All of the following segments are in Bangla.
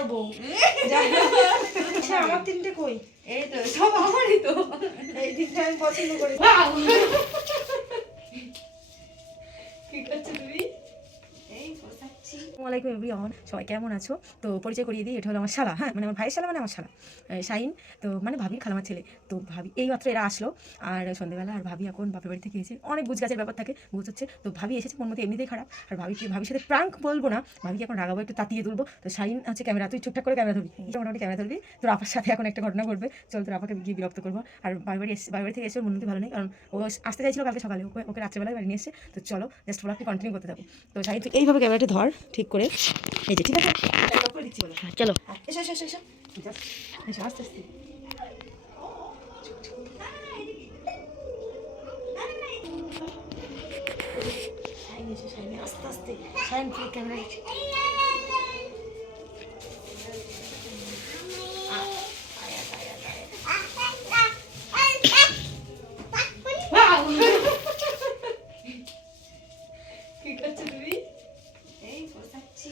পারবো। আমার তিনটে কই? এই তো সব আমারই তো। এই তিনটে আমি পছন্দ করি। কি করছো তুমি? এই বসাচ্ছি। আসসালামাইকুম এভরিওয়ান, সবাই কেমন আছো? তো পরিচয় করিয়ে দিই, এটা হলো আমার শালা, হ্যাঁ মানে আমার ভাইয়ের শালা, মানে আমার শালা শাহিন। তো মানে ভাবির খালামার ছেলে। তো ভাবি এইমাত্র এরা আসলো আর সন্ধ্যেবেলা, আর ভাবি এখন বাপের বাড়ি থেকে এসে অনেক গুছ গাছের ব্যাপার থাকে, গুছ হচ্ছে। তো ভাবি এসেছে, মন মতো এমনিতেই খারাপ। আর ভাবির সাথে প্রাঙ্ক বলবো না, ভাবিকে এখন রাগাবো, একটু তাতিয়ে তুলবো। তো শাহিন আছে ক্যামেরা, তুই ঠিকঠাক করে ক্যামেরা ধরবি, মোটামুটি ক্যামেরা ধরবি। তোর আপার সাথে এখন একটা ঘটনা ঘটবে, চল তোর আপাকে গিয়ে বিরক্ত করবো। আর বাড়ি থেকে এসে মন মতো ভালো নেই, কারণ ও আসতে চাইছিল কালকে সকালে, ওকে রাত্রেবেলায় বাড়ি নিয়ে এসে। তো চলো জাস্ট ব্লগটি কন্টিনিউ করতে থাকো। তো শাহিন তুই এইভাবে ক্যামেরাটি ধর ঠিক করে, এই যে ঠিক আছে, চলো এসো এসো এসো এসো, এসো আস্তে আস্তে। আস্তে আস্তে শাহিন তুই ক্যামেরা কি করছো তুমি? এই বসাচ্ছি।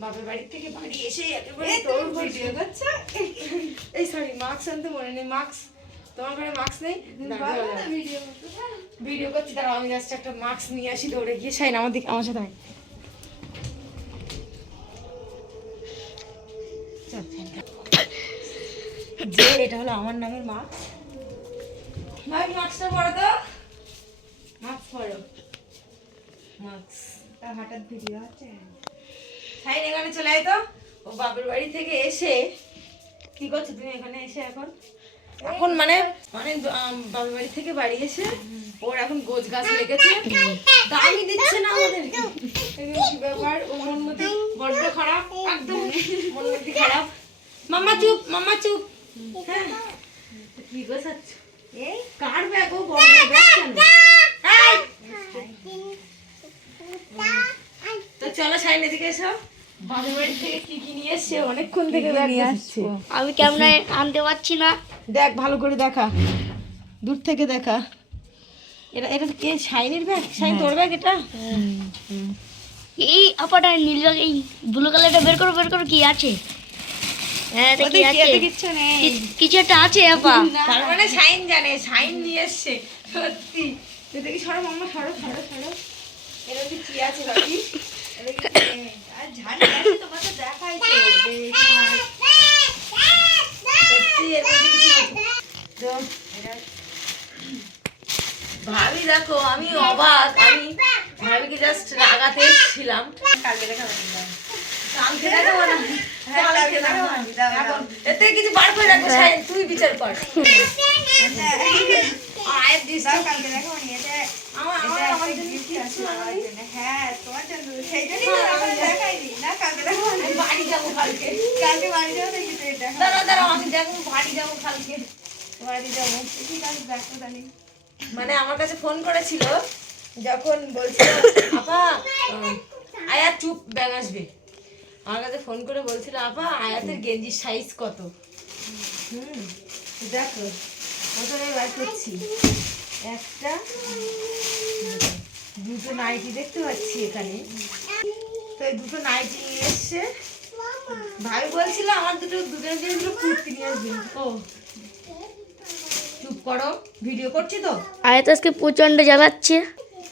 বাপের বাড়ি থেকে বাড়ি এসে একেবারে এই তোর তুমি ভিডিও করছো? এই সরি মাস্ক আনতে মনে নেই, মাস্ক তোমার ঘরে মাস্ক নেই? বলো না ভিডিও করতে। ভিডিও করছি, তারা আমি জাস্ট একটা মাস্ক নিয়ে আসি দৌড়ে গিয়ে। শাহিন আমার দিকে, আমার সাথে আয়। চল, যে এটা হলো আমার নামের মাস্ক। ভাই মাস্কটা পরো তো, মাস্ক পরো, মাস্ক। তা হঠাৎ ভিডিও হচ্ছে? শাহিন এখানে চলে আয় তো। ও বাপের বাড়ি থেকে এসে কি করছো তুমি এখানে এসে? এখন মানে মানে বাপের বাড়ি থেকে বাড়ি এসে ওর এখন গোছ গাছ লেগেছে, দামই দিচ্ছে না আমাদের। কি ব্যাপার, ও মন মতি বড্ড খারাপ, একদম মন মতি খারাপ। মাম্মা চুপ, মাম্মা চুপ। হ্যাঁ কি গোছাচ্ছ? এই কার ব্যাগ? ও বড় ব্যাগ কেন? তো চলো শাহিন এদিকে এসো। বাপের বাড়ি থেকে কি কি নিয়ে এসছে, অনেকক্ষণ থেকে ব্যাগ নিয়ে আসছে। আমি ক্যামেরায় আনতে পারছি না। দেখ ভালো করে দেখা, দূর থেকে দেখা। এটা এটা কে? শাইনের ব্যাগ? শাইন তোর ব্যাগ এটা? এই আপাটা নীল রঙ, এই ব্লু কালারটা বের করো কি আছে? হ্যাঁ এটা কি আছে? কিচ্ছু নেই। কিছু একটা আছে আপা। তার মানে শাইন জানে, শাইন নিয়ে এসছে সত্যি। তুই দেখি সরো মাম্মা, সরো সরো সরো। এটা কি আছে বাকি? এটা কি? আর ঝাড় আছে তোমাকে দেখাই তো। সত্যি এর মধ্যে কিছু আছে। তো ভাবি দেখো, আমি অবাক, আমি ভাবিকে জাস্ট রাগাতে এসেছিলাম। কালকে দেখাবো না। কালকে দেখাবো না, হ্যাঁ, কালকে দেখাবো না। দাও, দাও। এখন এতে কিছু বার করে রাখবো শাইন, তুই বিচার কর। আয়ের দিস দাও, কালকে দেখাবো না। এটা আমার একটা জন্য gift কিছু আছে আনানি? আমার জন্য। হ্যাঁ, তোমার জন্য। সেই জন্যই তো এখন দেখাইনি। না, কালকে দেখাবো না। আমি বাড়ি যাবো কালকে। কালকে বাড়ি যাবো দেখি তো এটা। দাঁড়াও দাঁড়াও, আমি দেখো বাড়ি যাবো কালকে, বাড়ি যাবো। ঠিক আছে, দেখো তাহলে। মানে আমার কাছে ফোন করেছিল যখন বলছিল আপা আয়াত চুপ, ব্যাগ আসবে। আমার কাছে ফোন করে বলছিল আপা আয়াতের গেঞ্জির সাইজ কত। দেখো প্রথমে বার করছি, একটা দুটো নাইটি দেখতে পাচ্ছি এখানে। তো এই দুটো নাইটি নিয়ে এসছে। ভাই বলছিল আমার দুজনের জন্য দুটো কুর্তি নিয়ে আসবি। ও চুপ করো, ভিডিও করছি তো। আয়াত আজকে প্রচন্ড জ্বালাচ্ছে।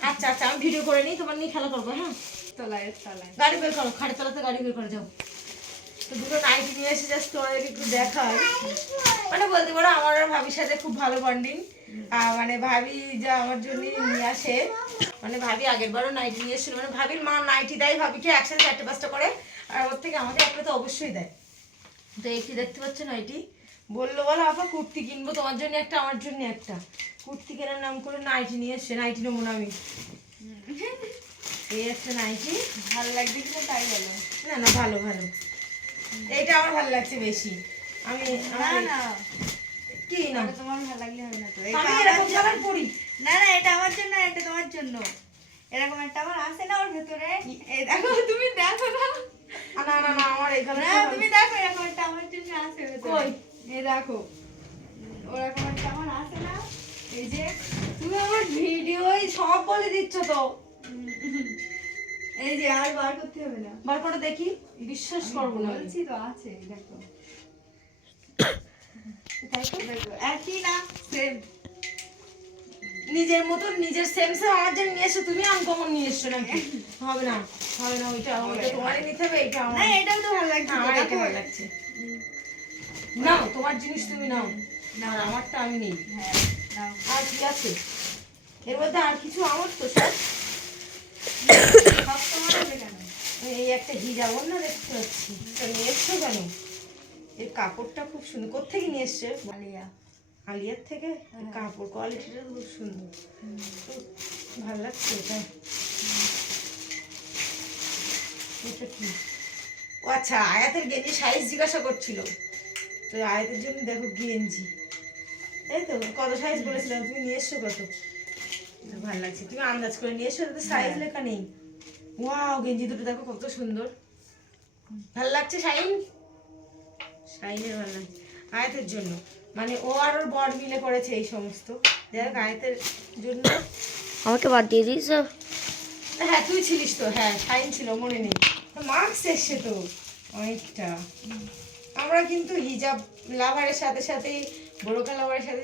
আচ্ছা আচ্ছা, আমি ভিডিও করে নিই, তোমার নিয়ে খেলা করবো। হ্যাঁ তলায় তলায়। গাড়ি বের করো, খাটের তলাতে গাড়ি বের করে যাও। তো দুটো নাইটি নিয়ে এসে জাস্ট তোমাদেরকে একটু দেখাই। মানে বলতে পারো আমার আর ভাবির সাথে খুব ভালো বন্ডিং। মানে ভাবি যা আমার জন্য নিয়ে আসে, মানে ভাবি আগের বারও নাইটি নিয়ে এসেছিল। মানে ভাবির মা নাইটি দেয় ভাবিকে একসাথে 4-5টা করে, আর ওর থেকে আমাকে একটা তো অবশ্যই দেয়। তো একটি দেখতে পাচ্ছ নাইটি, বললো বলো আপা কুর্তি কিনবো তোমার জন্য একটা, আমার জন্য একটা। কুর্তি কেনার নাম করে নাইটি নিয়ে এসছে, নাইটি নেবো না আমি। এই একটা নাইটি ভালো লাগছে কিনা তাই বলো। না না ভালো ভালো, এইটা আমার ভালো লাগছে বেশি। আমি না না, কি না, এটা তোমার ভালো লাগলে হবে না তো। আমি এরকম জামার পরি। না না, এটা আমার জন্য, এটা তোমার জন্য। এরকম একটা আমার আছে না ওর ভেতরে। এই দেখো, তুমি দেখো না। না না না, আমার এই না, কালারটা তুমি দেখো, এরকম একটা আমার জন্য আছে ভেতরে। কই? এই দেখো, ওরকম একটা আমার আছে না। এই যে তুমি আমার ভিডিওই সব বলে দিচ্ছ তো। এই যে আর বার করতে হবে না, বার করে দেখি, বিশ্বাস করবো না। বলছি তো আছে, দেখো তাই তো, দেখো একই না, সেম। নিজের মতো নিজের সেম সেম আমার জন্য নিয়ে এসো তুমি, আনকমন নিয়ে এসছো নাকি? হবে না, হবে না, ওইটা তোমারই নিতে হবে, এটা না আমার। এটাও তো ভালো লাগছে, আমার এটা দেখো। ভালো লাগছে। নাও তোমার জিনিস তুমি নাও, আর আমারটা আমি নেই। হ্যাঁ নাও। আর কি আছে এর মধ্যে? আর কিছু আমার তো সব। সব তোমার হবে কেন? এই একটা হিজাব না দেখতে পাচ্ছি, তো নিয়ে এসছো কেন? এর কাপড়টা খুব সুন্দর। কোত্থেকে নিয়ে এসছে? আলিয়া। আলিয়ার থেকে? কাপড় কোয়ালিটিটা খুব সুন্দর, খুব ভালো লাগছে এটা। এটা কি? ও আচ্ছা, আয়াতের গেঞ্জি সাইজ জিজ্ঞাসা করছিল, তো আয়াতের জন্য দেখো গেঞ্জি, এই তো কত সাইজ বলেছিলাম, তুমি নিয়ে এসছো কত? তো ভালো লাগছে, তুমি আন্দাজ করে নিয়ে এসছো, তাতে সাইজ লেখা নেই। ওয়াও, গেঞ্জি দুটো দেখো কত সুন্দর, ভালো লাগছে শাইন। শাইনের ভালো লাগছে আয়াতের জন্য, মানে ও আর ওর বর মিলে করেছে এই সমস্ত। দেখ আয়াতের জন্য। আমাকে বাদ দিয়ে দিস। হ্যাঁ তুই ছিলিস তো, হ্যাঁ শাইন ছিল, মনে নেই। মার্কস এসছে তো অনেকটা। আমরা কিন্তু হিজাব লাভারের সাথে সাথে, বোরকা লাভারের সাথে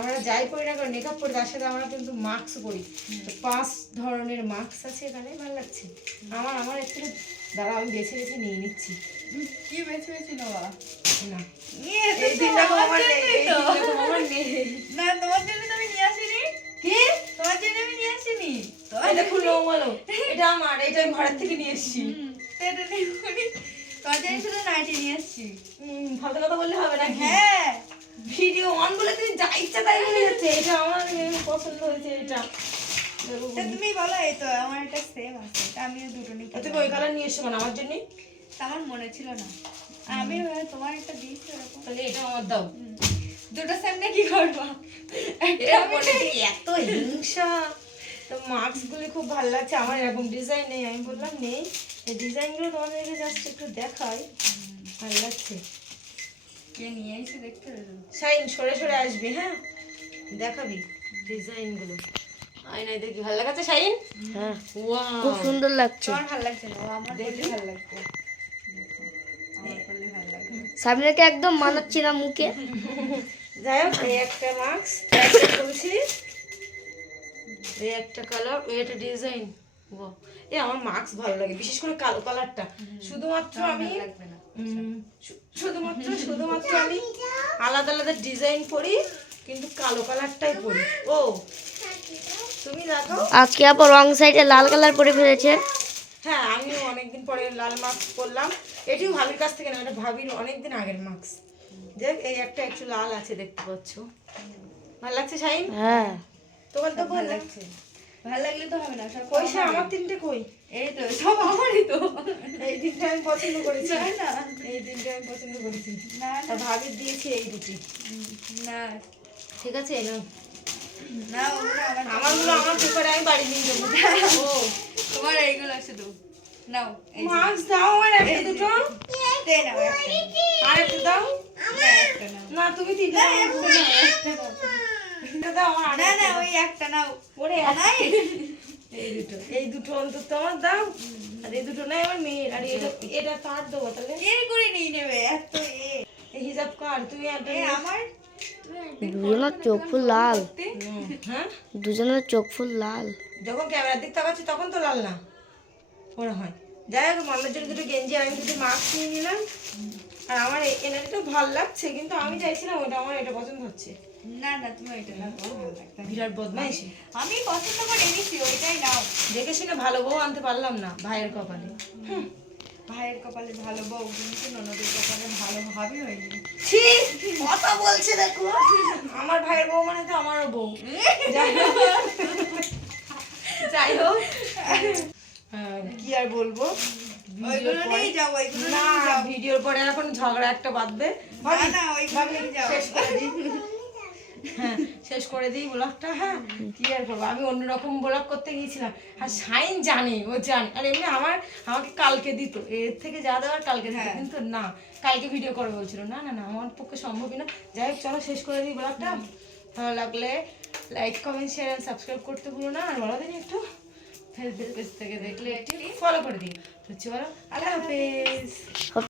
আমরা যাই পড়ি না করে মেকআপ করি, তার সাথে আমরা কিন্তু মাস্ক পরি। তো 5 ধরনের মাস্ক আছে এখানে, ভালো লাগছে আমার। আমার একটু দাঁড়া, আমি বেছে বেছে নিয়ে নিচ্ছি। কি বেছে বেছে নেওয়া? না নিয়ে এসো এই তো, দিনটা আমার আমার নেই, জন্যই এই তো। দিনটা আমার নেই। না তোমার জন্য তো আমি নিয়ে আসিনি। কি? তোমার জন্য আমি নিয়ে আসিনি। এটা খুললো বলো, এটা আমার, এটা আমি ঘরের থেকে নিয়ে এসেছি। তো এটা নিয়ে করি। তোমার জন্য শুধু নাইটি নিয়ে আসছি। ফালতু কথা বললে হবে নাকি? হ্যাঁ। ভিডিও অন বলে তুমি যা ইচ্ছা তাই বলে যাচ্ছে। এটা আমার পছন্দ হয়েছে, এটা তা তুমি বলো, এই তো আমার একটা সেম আছে, তা আমিও দুটো নিই। তুমি ওই কালার নিয়ে এসছো কেন আমার জন্য? তা আমার মনে ছিল না, আমি তোমার একটা দিয়েছি ওরকম। তাহলে এটা আমার দাও। দুটো সেম নিয়ে কি করবো? এটা বলে যে এত হিংসা। তো মাস্ক গুলি খুব ভালো লাগছে আমার, এরকম ডিজাইন নেই। আমি বললাম নেই, এই ডিজাইনগুলো তোমাদেরকে জাস্ট একটু দেখাই, ভালো লাগছে। কে নিয়ে এসে দেখতে পেলো? শাইন সরে সরে আসবি, হ্যাঁ দেখাবি ডিজাইনগুলো। আয়নায় দেখি ভালো লাগাচ্ছে শাইন। হ্যাঁ, ওয়াও, খুব সুন্দর লাগছে। তোমার ভালো লাগছে না, আমার দেখলে ভালো লাগছে। দেখো, আমার করলে ভালো লাগছে। সামনেটা একদম মানাচ্ছি না মুখে। যাই হোক, এই একটা মাস্ক একটা করেছি, এই একটা কালার, ওই একটা ডিজাইন। ওয়াও, এই আমার মাস্ক ভালো লাগে, বিশেষ করে কালো কালারটা। শুধুমাত্র আমি লাগবে না। শুধুমাত্র আমি আলাদা আলাদা ডিজাইন করি, কিন্তু কালো কালারটাই পরি। ও তুমি দেখো, আজকে আবার রং সাইডে লাল কালার পরে ফেলেছে। হ্যাঁ আমিও অনেকদিন পরে লাল মাস্ক পরলাম। এটিও ভাবির কাছ থেকে না, এটা ভাবির অনেকদিন আগের মাস্ক। দেখ এই একটা একটু লাল আছে, দেখতে পাচ্ছ, ভালো লাগছে শাইন? হ্যাঁ, তোমার তো ভালো লাগছে, ভালো লাগলে তো হবে না, সব কই সে আমার তিনটে কই? এই তো সব আমারই তো। এই তিনটে আমি পছন্দ করেছি, না না এই তিনটে আমি পছন্দ করেছি। না তা ভাবির দিয়েছি এই দুটি, না ঠিক আছে না? না, ওগুলো আমার, আমারগুলো আমার পেপারে আমি বাড়ি নিয়ে যাবো। ও তোমার এইগুলো শুধু নাও। এই যে, মাস্ক দাও আমার একটা দুটো, দে নাও একটা। আর একটা দাও। না, একটা নাও। না তুমি তিনটে না, দাও, একটা দাও। তিনটে দাও আমার। না না, ওই একটা নাও। ওরে নাই, এই দুটো অন্তত আমার দাও, আর এই দুটো নাই আমার মেয়ের। আর এটা এটা কার দেবো তাহলে? এর করে নিয়ে নেবে এত এই হিসাব কার? তুমি একটা আমার। দুজনের চোখ ফুল লাল, হ্যাঁ, দুজনের চোখ ফুল লাল। যখন ক্যামেরার দিক তাকাচ্ছি তখন তো লাল না মনে হয়। যাই হোক, মামার জন্য দুটো গেঞ্জি আর আমি দুটো মাস্ক নিয়ে নিলাম। আর আমার এনারিটা ভালো লাগছে, কিন্তু আমি চাইছিলাম ওটা, আমার এটা পছন্দ হচ্ছে। না না, তুমি ওইটা নাও, তোমার ভালো লাগবে। বিরাট বদমাইশি, আমি পছন্দ করে এনেছি, ওইটাই নাও। দেখে শুনে ভালো বউ আনতে পারলাম না ভাইয়ের কপালে। ভাইয়ের কপালে ভালো বউ, কিন্তু ননদের কপালে ভালো হবে হয়নি। ছি, কথা বলছে দেখো, আমার ভাইয়ের বউ মানে তো আমারও বউ। যাই হোক, কি আর বলবো, ওইগুলো নিয়ে যাও, ওইগুলো না নিয়ে যাও। ভিডিওর পরে এখন ঝগড়া একটা বাঁধবে। না না, ওইগুলো নিয়ে যাও। শেষ করে দিই, হ্যাঁ শেষ করে দিই ব্লগটা। হ্যাঁ কি আর করবো, আমি অন্যরকম ব্লগ করতে গিয়েছিলাম, আর শাইন জানে, ও জানে। আর এমনি আমাকে কালকে দিত, এর থেকে যা দেওয়ার কালকে দিত, কিন্তু না কালকে ভিডিও করে বলছিল, না না না আমার পক্ষে সম্ভবই না। যাই হোক চলো শেষ করে দিই ব্লগটা। ভালো লাগলে লাইক কমেন্ট শেয়ার সাবস্ক্রাইব করতে ভুলো না। আর বলো দিন একটু ফেসবুক পেজ থেকে দেখলে একটু ফলো করে দিও। তো চলো, আল্লাহ হাফেজ।